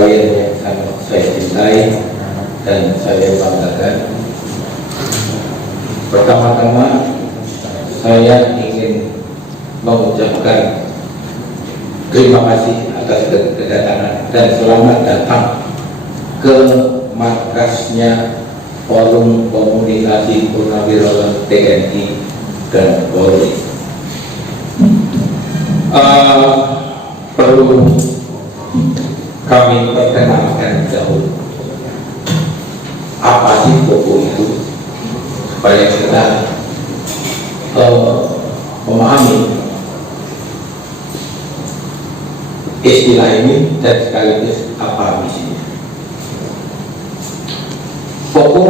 sekalian yang sangat saya cintai dan saya banggakan, pertama-tama saya ingin mengucapkan terima kasih atas kedatangan dan selamat datang ke markasnya Forum Komunikasi Purnawirawan TNI dan Polri. Perlu kami perkenalkan dahulu apa sih Popo itu, supaya kita memahami istilah ini dan sekaligus apa misinya. Popo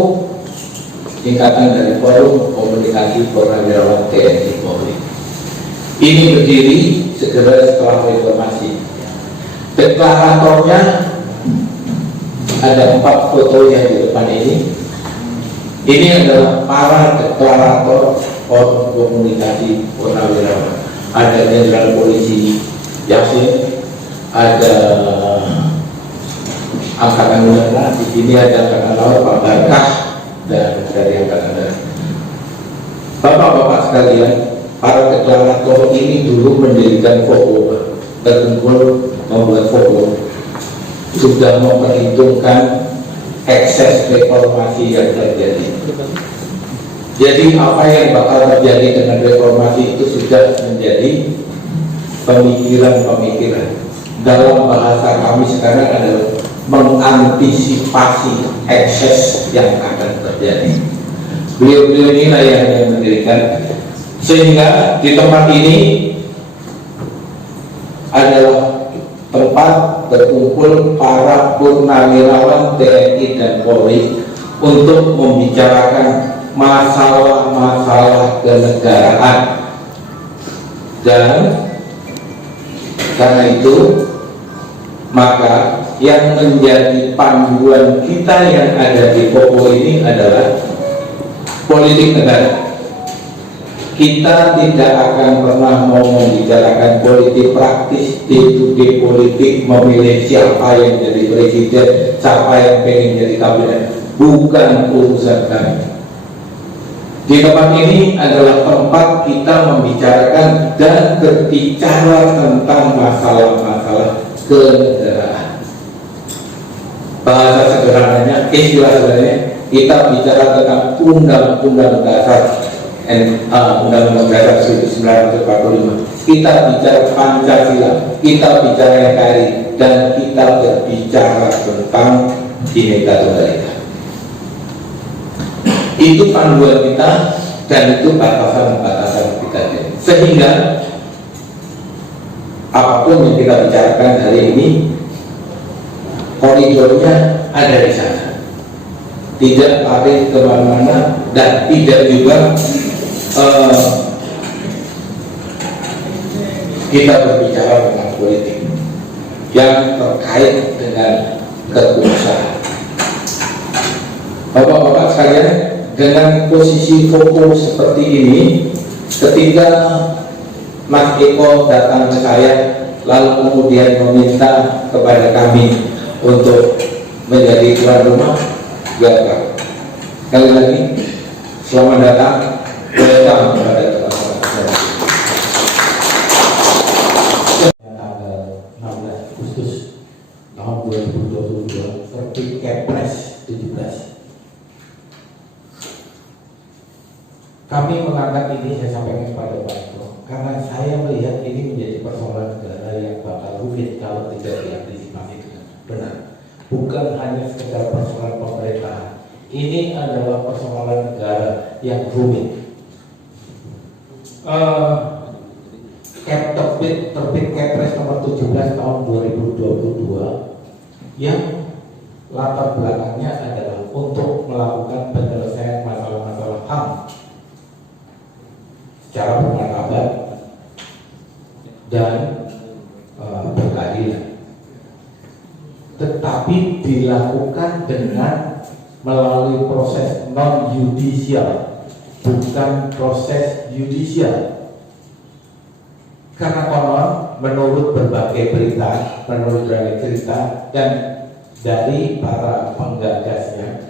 singkatan dari Forum Komunikasi Purnawirawan TNI Polri. Ini berdiri segera setelah reformasi. Deklaratornya ada 4 foto yang di depan ini. Ini adalah para deklarator Forum Komunikasi Purnawirawan. Ada Jenderal Polisi Yasin, ada Angkatan Udara, di sini ada Angkatan Laut Pak Barkah, dan dari Angkatan Darat. Bapak-bapak sekalian, para deklarator ini dulu mendirikan FOKO, berkumpul membuat FOKO, sudah memperhitungkan ekses reformasi yang terjadi. Jadi apa yang bakal terjadi dengan reformasi itu sudah menjadi pemikiran-pemikiran. Dalam bahasa kami sekarang adalah mengantisipasi ekses yang akan terjadi. Beliau-beliau inilah yang mendirikan, sehingga di tempat ini adalah tempat berkumpul para purnawirawan TNI dan Polri untuk membicarakan masalah-masalah kenegaraan. Dan karena itu maka yang menjadi panduan kita yang ada di Popo ini adalah politik negara. Kita tidak akan pernah mau membicarakan politik praktis, day-to-day politik, memilih siapa yang jadi presiden, siapa yang pengen jadi kabinet. Bukan urusan kami. Di tempat ini adalah tempat kita membicarakan dan berbicara tentang masalah-masalah kenegaraan. Bahasa sederhananya, istilah sederhananya, kita bicara tentang Undang-Undang Dasar Undang-Undang Dasar 1945. Kita bicara Pancasila, kita bicara NKRI, dan kita berbicara tentang Bhinneka Tunggal Ika. Itu panduan kita dan itu batasan-batasan kita. Sehingga apapun yang kita bicarakan hari ini, koridornya ada di sana, tidak lari kemana-mana, dan tidak juga kita berbicara tentang politik yang terkait dengan kekuasaan. Bapak-bapak sekalian, dengan posisi fokus seperti ini, ketika Mas Eko datang ke saya lalu kemudian meminta kepada kami untuk menjadi tuan rumah, welcome. Sekali lagi, selamat datang, welcome kepada teman-teman. Tanggal 16 Agustus tahun 2022 terbit Kepres 17. Kami mengangkat ini, saya sampaikan kepada Pak Eko, karena saya melihat ini menjadi persoalan negara yang bakal rumit kalau tidak diantisipasi dengan benar. Bukan hanya sekedar persoalan pemerintahan, ini adalah persoalan negara yang rumit. Terbit Kepres nomor 17 tahun 2022 yang latar belakangnya adalah untuk melakukan penyelesaian masalah-masalah HAM secara bermartabat dan berkeadilan, tetapi dilakukan dengan melalui proses non yudisial, bukan proses yudisial. Karena konon menurut berbagai berita, menurut berbagai cerita dan dari para penggagasnya,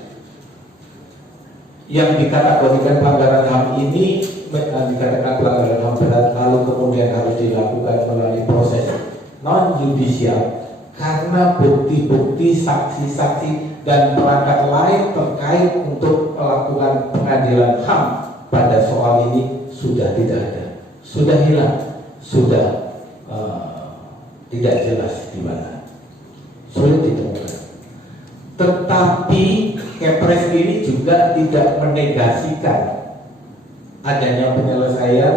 yang dikategorikan pelanggaran HAM ini dikatakan pelanggaran HAM berat, lalu kemudian harus dilakukan melalui proses non judicial karena bukti-bukti, saksi-saksi dan perangkat lain terkait untuk melakukan pengadilan HAM pada soal ini sudah tidak ada, sudah hilang, sudah tidak jelas di mana, sulit ditemukan. Tetapi Kepres ini juga tidak menegasikan adanya penyelesaian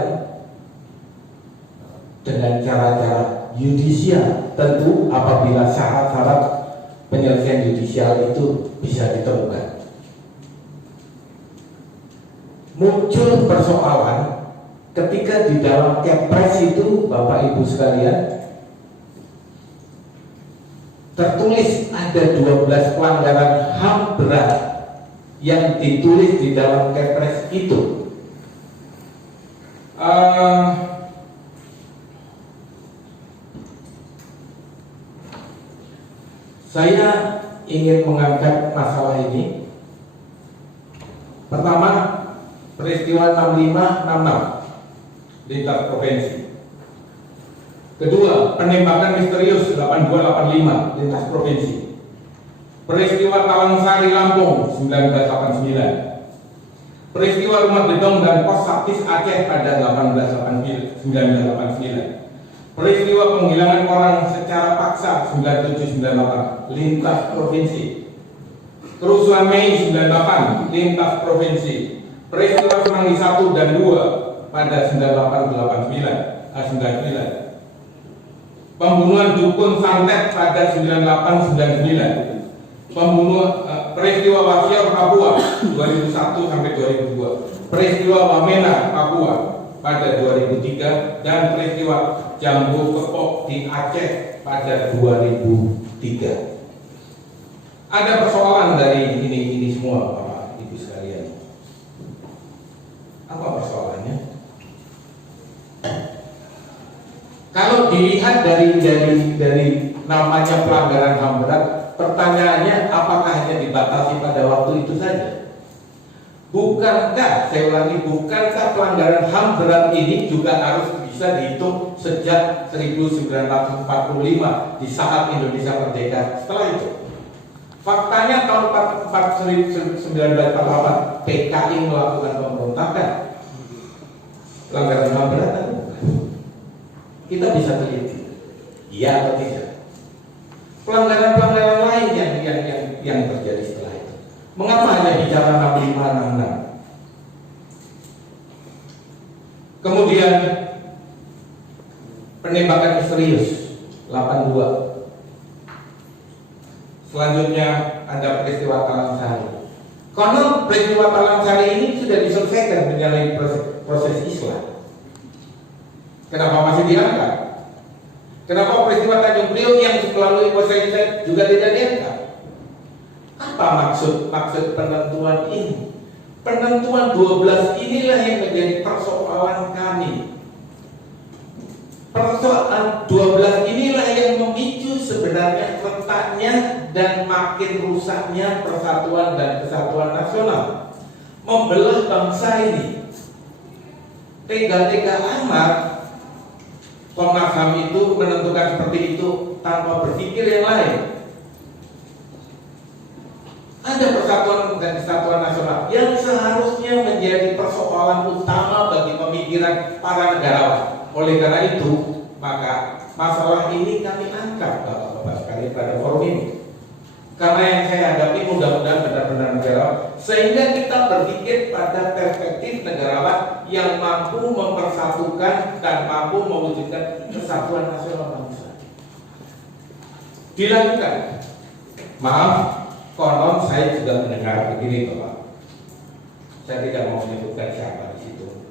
dengan cara-cara yudisial. Tentu apabila syarat-syarat penyelesaian yudisial itu bisa ditemukan. Muncul persoalan ketika di dalam Kepres itu, Bapak Ibu sekalian, tertulis ada 12 pelanggaran HAM berat yang ditulis di dalam Kepres itu. Saya ingin mengangkat masalah ini. Pertama, peristiwa 65-66 lintas provinsi. Kedua, penembakan misterius 8285 lintas provinsi. Peristiwa Talang Sari Lampung 1989. Peristiwa Rumah Gedong dan Pos Saptis Aceh pada 1989. Peristiwa penghilangan orang secara paksa 9798 lintas provinsi. Kerusuhan Mei 98 lintas provinsi. Peristiwa Semanggi 1 dan 2 pada 9889. Pembunuhan dukun santet pada 9899. Peristiwa Wasior Papua 2001 sampai 2002. Peristiwa Wamena Papua pada 2003 dan peristiwa Jambu Kepok di Aceh pada 2003. Ada persoalan dari ini semua, Bapak Ibu sekalian. Apa persoalannya? Kalau dilihat dari namanya pelanggaran HAM berat, pertanyaannya apakah hanya dibatasi pada waktu itu saja? Bukankah, saya ulangi, bukankah pelanggaran HAM berat ini juga harus bisa dihitung sejak 1945 di saat Indonesia merdeka? Setelah itu, faktanya tahun 1948 PKI melakukan pemberontakan. Pelanggaran HAM berat kan? Kita bisa teliti, iya atau tidak. Pelanggaran-pelanggaran lain yang terjadi setelah itu. Mengapa hanya bicara 65-66? Kemudian penembakan misterius 82. Selanjutnya ada peristiwa Talang Sari. Konon peristiwa Talang Sari ini sudah diselesaikan melalui proses Islam. Kenapa masih diangkat? Kenapa peristiwa Tanjung Priok yang melalui proses juga tidak diangkat? Apa maksud penentuan ini? Penentuan 12 inilah yang menjadi persoalan kami. Persoalan 12 inilah yang memicu sebenarnya letaknya dan makin rusaknya persatuan dan kesatuan nasional, membelah bangsa ini. Tega-tega amat Komnas HAM itu menentukan seperti itu tanpa berpikir yang lain. Ada persatuan dan kesatuan nasional yang seharusnya menjadi persoalan utama bagi pemikiran para negarawan. Oleh karena itu, maka masalah ini kami angkat, Bapak-bapak sekalian, pada forum ini. Karena yang saya hadapi mudah-mudahan benar-benar negarawan, sehingga kita berpikir pada perspektif negarawan yang mampu mempersatukan dan mampu mewujudkan kesatuan nasional bangsa. Dilakukan. Maaf, konon saya juga mendengar begini, Bapak. Saya tidak mau menyebutkan siapa di situ.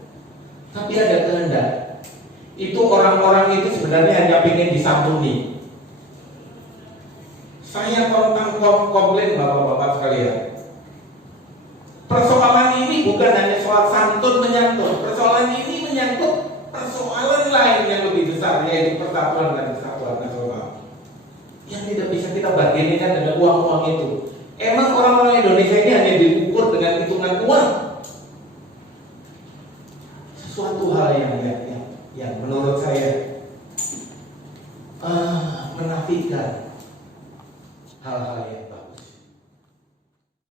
Tapi ada kehendak. Itu orang-orang itu sebenarnya hanya ingin disambungi. Saya komplain Bapak-bapak sekalian. Persoalan ini bukan hanya soal santun menyangkut. Persoalan ini menyangkut persoalan lain yang lebih besar, yaitu persatuan dan kesatuan nasional yang tidak bisa kita bargainkan dengan uang-uang itu. Emang orang-orang Indonesia ini hanya diukur dengan hitungan uang? Sesuatu hal yang menurut saya menafikan hal-hal yang